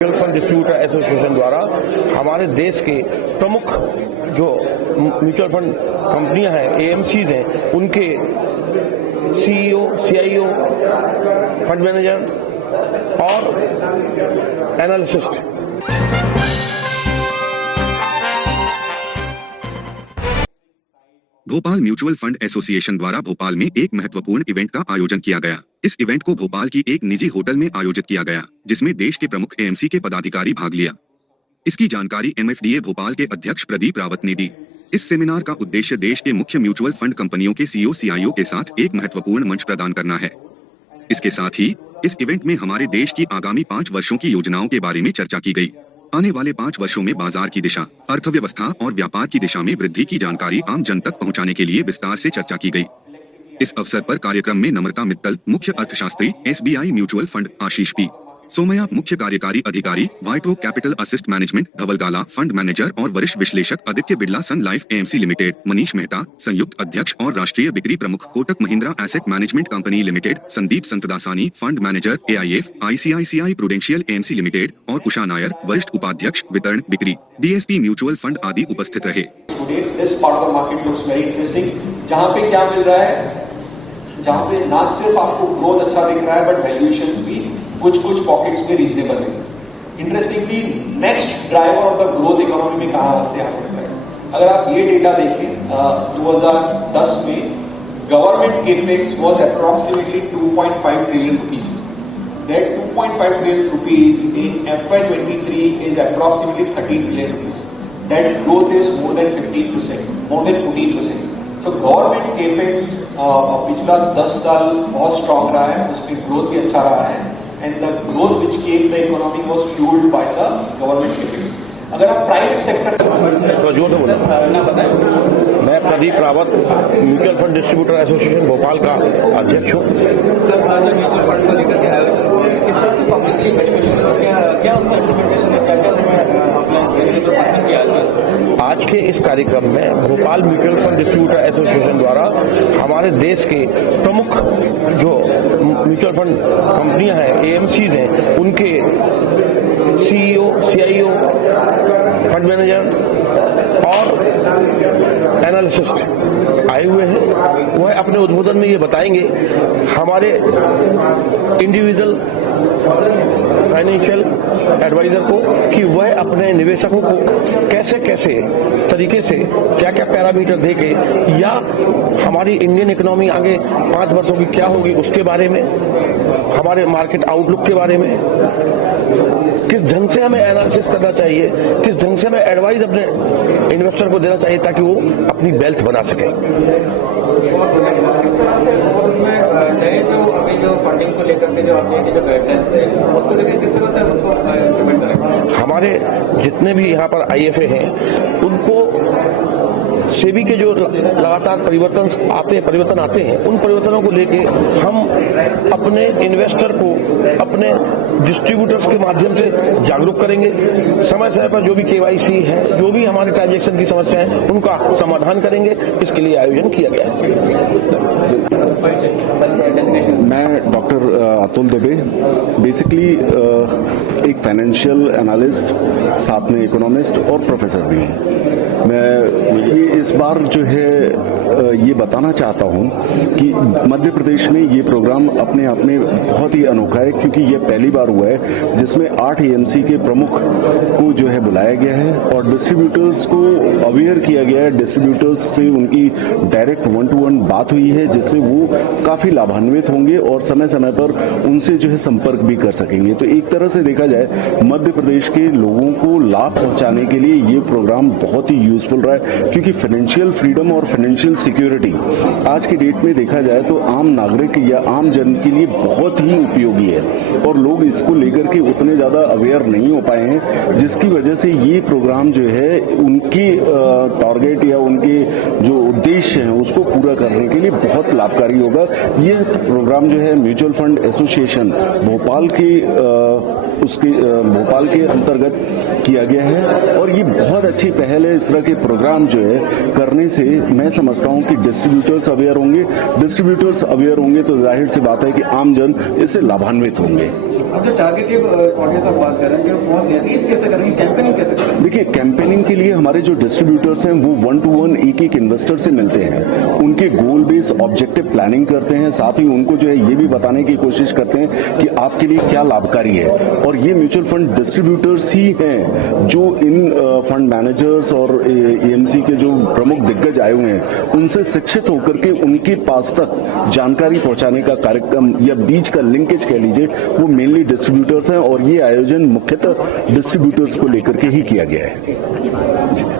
Mutual fund distributor association द्वारा हमारे देश के प्रमुख जो म्यूचुअल फंड कंपनियां हैं, एएमसीज हैं, उनके सीईओ, सीआईओ, फंड मैनेजर और analyst Bhopal mutual fund association द्वारा भोपाल में एक महत्वपूर्ण इवेंट का आयोजन किया गया। इस इवेंट को भोपाल की एक निजी होटल में आयोजित किया गया, जिसमें देश के प्रमुख एएमसी के पदाधिकारी भाग लिया। इसकी जानकारी एमएफडीए भोपाल के अध्यक्ष प्रदीप रावत ने दी। इस सेमिनार का उद्देश्य देश के मुख्य म्यूचुअल फंड कंपनियों के सीईओ, सीआईओ के साथ एक महत्वपूर्ण मंच प्रदान करना है। इसके साथ ही इस इवेंट में हमारे देश की आगामी 5 वर्षों की योजनाओं के बारे में चर्चा की गई। आने वाले 5 वर्षों में बाजार की दिशा, अर्थव्यवस्था और व्यापार की दिशा में वृद्धि की जानकारी आम जन तक पहुंचाने के लिए विस्तार से चर्चा की गई। इस अवसर पर कार्यक्रम में नम्रता मित्तल, मुख्य अर्थशास्त्री, एसबीआई म्यूचुअल फंड, आशीष पी. सोमया, मुख्य कार्यकारी अधिकारी, वाइटो capital assist management, धवलगाला, fund manager और वरिष्ठ विश्लेषक, आदित्य बिरला सन life AMC limited, Manish Mehta, संयुक्त अध्यक्ष और राष्ट्रीय बिक्री प्रमुख, Kotak Mahindra asset management company limited, Sandeep संतदासानी, fund manager, AIF, ICICI prudential AMC limited और उषा नायर, वरिष्ठ उपाध्यक्ष, वितरण, बिक्री, डीएसपी म्यूचुअल फंड आदि उपस्थित रहे। जहाँ पे क्या मिल रहा है, जहाँ पे ना सिर्फ आपको ग्रोथ अच्छा दिख रहा है बट वैल्यूएशंस भी कुछ पॉकेट्स में रीजनेबल है। Interestingly next driver of the growth economy में कहाँ से आ सकता है? अगर आप ये डेटा देखें, 2010 में government capex was approximately 2.5 trillion rupees. That 2.5 trillion rupees in FY23 is approximately 13 trillion rupees. That growth is more than 15%, more than 14%. So government capex पिछला 10 साल बहुत स्ट्रॉन्ग रहा है, उसमें ग्रोथ भी अच्छा रहा है and the growth which came the economy was fuelled by the government capex. अगर आप प्राइवेट सेक्टर तो जोर से बोलो। मैं Pradeep Rawat, mutual fund distributor association Bhopal का अध्यक्ष हूँ। सर, आज म्यूचुअल फंड को लेकर के आयोजन हुआ, किस तरह से पब्लिकली बेनिफिशियल हो, क्या उसका इम्प्लीमेंटेशन है, क्या उसमें आज के इस कार्यक्रम में Bhopal mutual fund distributor association द्वारा हमारे देश के प्रमुख जो म्यूचुअल फंड कंपनियां हैं, एएमसीज हैं, उनके सीईओ, सीआईओ, फंड मैनेजर और एनालिसिस्ट आए हुए हैं। वह अपने उद्बोधन में ये बताएंगे हमारे इंडिविजुअल फाइनेंशियल एडवाइजर को कि वह अपने निवेशकों को कैसे कैसे तरीके से क्या क्या पैरामीटर देके या हमारी इंडियन इकोनॉमी आगे 5 वर्षों की क्या होगी उसके बारे में, हमारे मार्केट आउटलुक के बारे में, किस ढंग से हमें एनालिसिस करना चाहिए, किस ढंग से हमें एडवाइस अपने इन्वेस्टर को देना चाहिए ताकि वो अपनी वेल्थ बना सके। जो फंडिंग को लेकर के जो आपने जो गाइडलाइंस है उसको लेकर किस तरह से उसको इम्प्लीमेंट करेंगे? हमारे जितने भी यहाँ पर आईएफए हैं उनको सेबी के जो लगातार परिवर्तन आते हैं, उन परिवर्तनों को लेके हम अपने इन्वेस्टर को अपने डिस्ट्रीब्यूटर्स के माध्यम से जागरूक करेंगे। समय समय पर जो भी केवाईसी है, जो भी हमारे ट्रांजैक्शन की समस्या है, उनका समाधान करेंगे। इसके लिए आयोजन किया गया है। मैं डॉक्टर अतुल दुबे, बेसिकली एक फाइनेंशियल एनालिस्ट, साथ में इकोनॉमिस्ट और प्रोफेसर भी हूँ। मैं ये इस बार जो है ये बताना चाहता हूँ कि मध्य प्रदेश में ये प्रोग्राम अपने आप में बहुत ही अनोखा है, क्योंकि ये पहली बार हुआ है जिसमें 8 एएमसी के प्रमुख को जो है बुलाया गया है और डिस्ट्रीब्यूटर्स को अवेयर किया गया है। डिस्ट्रीब्यूटर्स से उनकी डायरेक्ट 1-to-1 बात हुई है, जिससे वो काफी लाभान्वित होंगे और समय समय पर उनसे जो है संपर्क भी कर सकेंगे। तो एक तरह से देखा जाए मध्य प्रदेश के लोगों को लाभ पहुंचाने के लिए ये प्रोग्राम बहुत ही यूजफुल रहा है, क्योंकि फाइनेंशियल फ्रीडम और फाइनेंशियल सिक्योरिटी आज की डेट में देखा जाए तो आम नागरिक या आम जन के लिए बहुत ही उपयोगी है और लोग इसको लेकर के उतने ज्यादा अवेयर नहीं हो पाए हैं, जिसकी वजह से ये प्रोग्राम जो है उनके टारगेट या उनके जो उद्देश्य हैं उसको पूरा करने के लिए बहुत लाभकारी होगा। यह प्रोग्राम जो है म्यूचुअल फंड एसोसिएशन भोपाल के अंतर्गत किया गया है और ये बहुत अच्छी पहल है। इस तरह के प्रोग्राम जो है करने से मैं समझता हूं कि डिस्ट्रीब्यूटर्स अवेयर होंगे तो जाहिर सी बात है कि आम जन इससे लाभान्वित होंगे। अब जो टारगेटेड ऑडियंस आप बात कर रहे हैं, जो फॉर्स रीच कैसे करेंगे, कैंपेनिंग कैसे करेंगे? देखिए, कैंपेनिंग के लिए हमारे जो डिस्ट्रीब्यूटर्स हैं वो 1 to 1 एक इन्वेस्टर से मिलते हैं, उनके गोल बेस ऑब्जेक्टिव प्लानिंग करते हैं, साथ ही उनको जो है ये भी बताने की कोशिश करते हैं कि आपके लिए क्या लाभकारी है। और ये म्यूचुअल फंड डिस्ट्रीब्यूटर्स ही हैं जो इन फंड मैनेजर्स और एएमसी के जो प्रमुख दिग्गज आए हुए हैं उनसे शिक्षित होकर के उनके पास तक जानकारी पहुंचाने का कार्यक्रम या बीच का लिंकेज कह लीजिए, वो मेनली डिस्ट्रीब्यूटर्स हैं और ये आयोजन मुख्यतः डिस्ट्रीब्यूटर्स को लेकर के ही किया गया है।